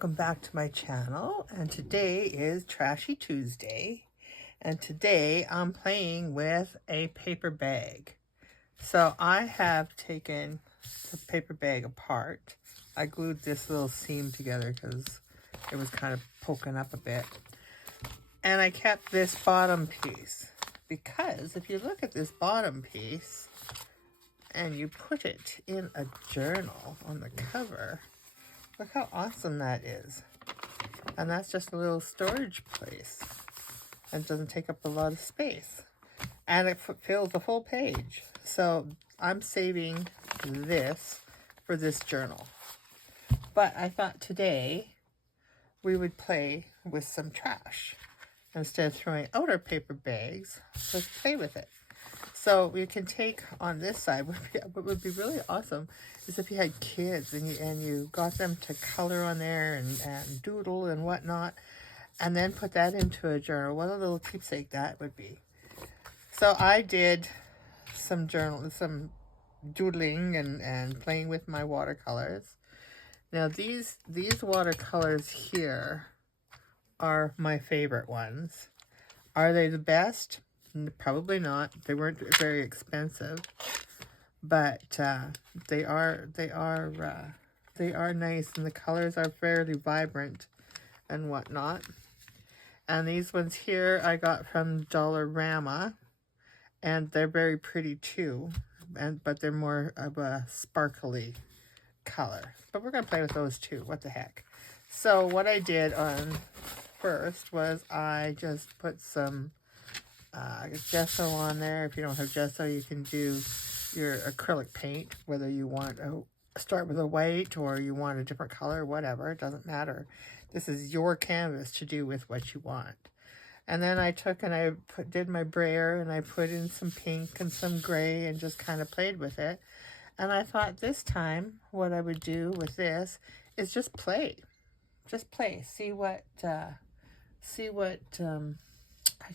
welcome back to my channel, and today is Trashy Tuesday, and today I'm playing with a paper bag. So I have taken the paper bag apart. I glued this little seam together because it was kind of poking up a bit, and I kept this bottom piece because if you look at this bottom piece and you put it in a journal on the cover, look how awesome that is. And that's just a little storage place. And it doesn't take up a lot of space. And it fills the whole page. So I'm saving this for this journal. But I thought today we would play with some trash. Instead of throwing out our paper bags, let's play with it. So we can take on this side, what would be really awesome is if you had kids and you got them to color on there and doodle and whatnot, and then put that into a journal. What a little keepsake that would be. So I did some doodling and playing with my watercolors. Now these watercolors here are my favorite ones. Are they the best? Probably not. They weren't very expensive, but they are nice, and the colors are fairly vibrant and whatnot. And these ones here I got from Dollarama, and they're very pretty too. But they're more of a sparkly color. But we're gonna play with those too. What the heck? So what I did on first was I just put some gesso on there. If you don't have gesso, you can do your acrylic paint, whether you want to start with a white or you want a different color, whatever, it doesn't matter. This is your canvas to do with what you want. And then I took and I did my brayer, and I put in some pink and some gray and just kind of played with it. And I thought this time what I would do with this is just play. Just play. See what I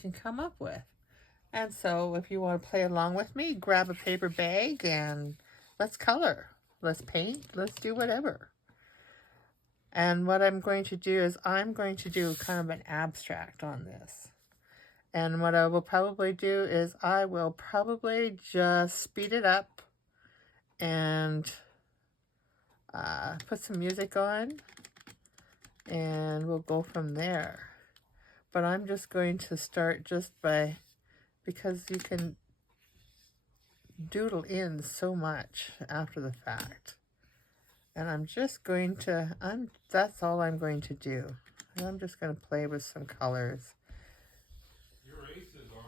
can come up with. And so if you want to play along with me, grab a paper bag and let's color. Let's paint. Let's do whatever. And what I'm going to do is I'm going to do kind of an abstract on this. And what I will probably do is I will probably just speed it up and put some music on, and we'll go from there. But I'm just going to start just by, because you can doodle in so much after the fact. And I'm just going to, that's all I'm going to do. And I'm just going to play with some colors. Your ace is on.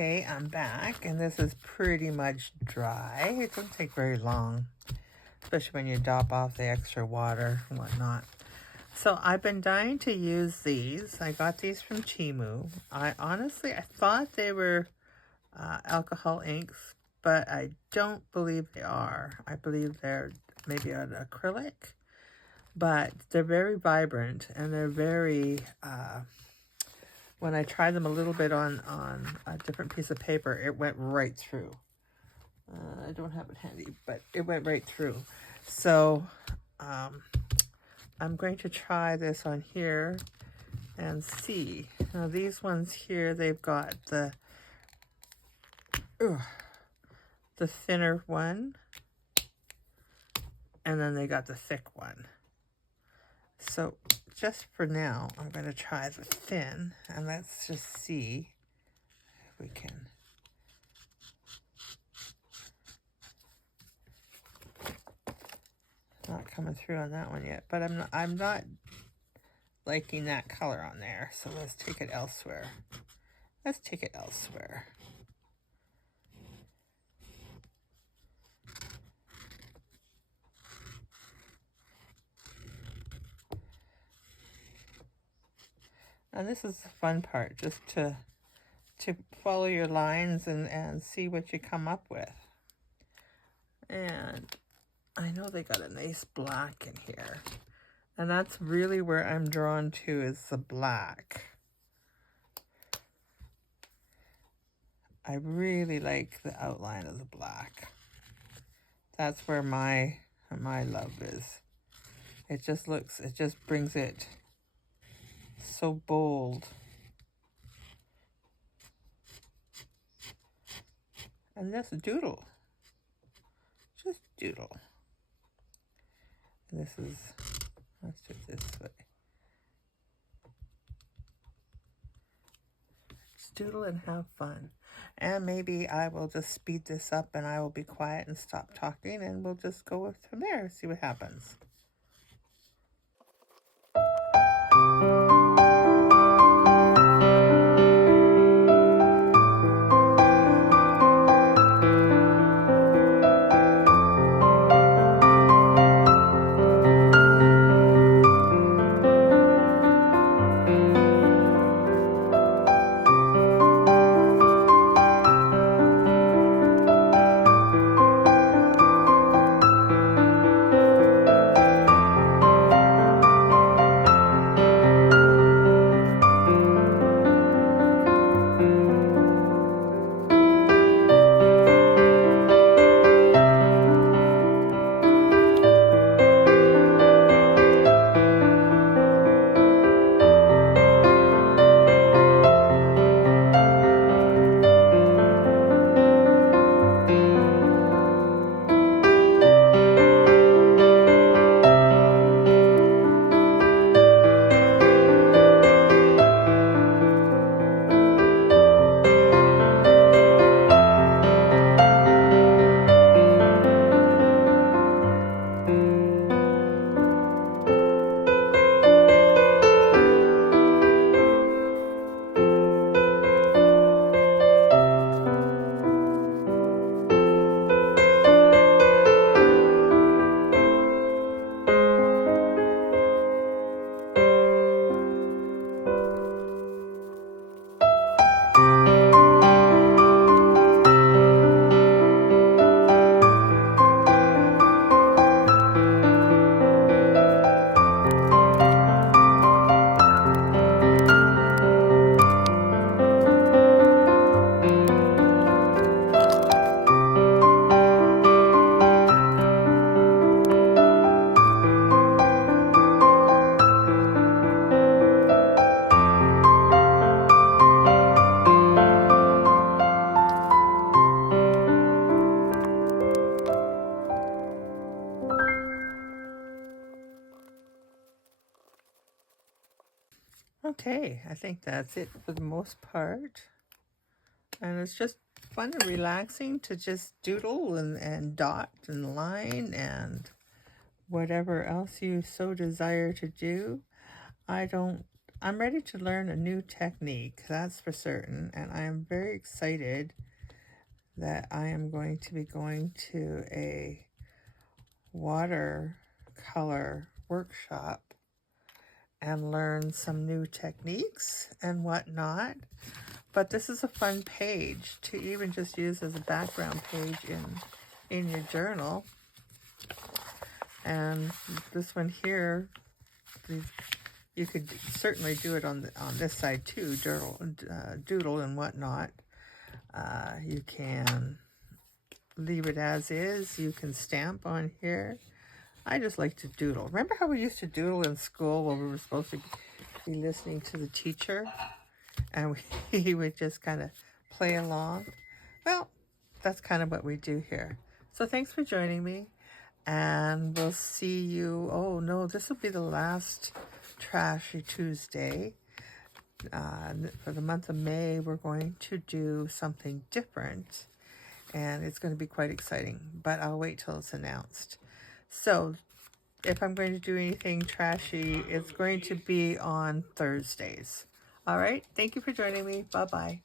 Okay, I'm back, and this is pretty much dry. It doesn't take very long, especially when you dop off the extra water and whatnot. So I've been dying to use these. I got these from Temu. I thought they were alcohol inks, but I don't believe they are. I believe they're maybe an acrylic, but they're very vibrant, and they're very, when I tried them a little bit on a different piece of paper, it went right through. I don't have it handy, but it went right through. So I'm going to try this on here and see. Now these ones here, they've got the thinner one, and then they got the thick one. So just for now, I'm going to try the thin, and let's just see if we can. Not coming through on that one yet, but I'm not liking that color on there, so let's take it elsewhere. Let's take it elsewhere. And this is the fun part, just to follow your lines and see what you come up with. And I know they got a nice black in here. And that's really where I'm drawn to, is the black. I really like the outline of the black. That's where my love is. It just brings it so bold. And just doodle. Just doodle. And let's do it this way. Just doodle and have fun. And maybe I will just speed this up and I will be quiet and stop talking, and we'll just go from there, see what happens. Okay, I think that's it for the most part. And it's just fun and relaxing to just doodle and dot and line and whatever else you so desire to do. I don't I'm ready to learn a new technique, that's for certain, and I am very excited that I am going to be going to a watercolor workshop and learn some new techniques and whatnot. But this is a fun page to even just use as a background page in your journal. And this one here, you could certainly do it on this side too, doodle and whatnot. You can leave it as is. You can stamp on here. I just like to doodle. Remember how we used to doodle in school while we were supposed to be listening to the teacher? And we would just kind of play along. Well, that's kind of what we do here. So thanks for joining me. And we'll see you. Oh, no, this will be the last Trashy Tuesday. For the month of May, we're going to do something different. And it's going to be quite exciting. But I'll wait till it's announced. So if I'm going to do anything trashy, it's going to be on Thursdays. All right. Thank you for joining me. Bye-bye.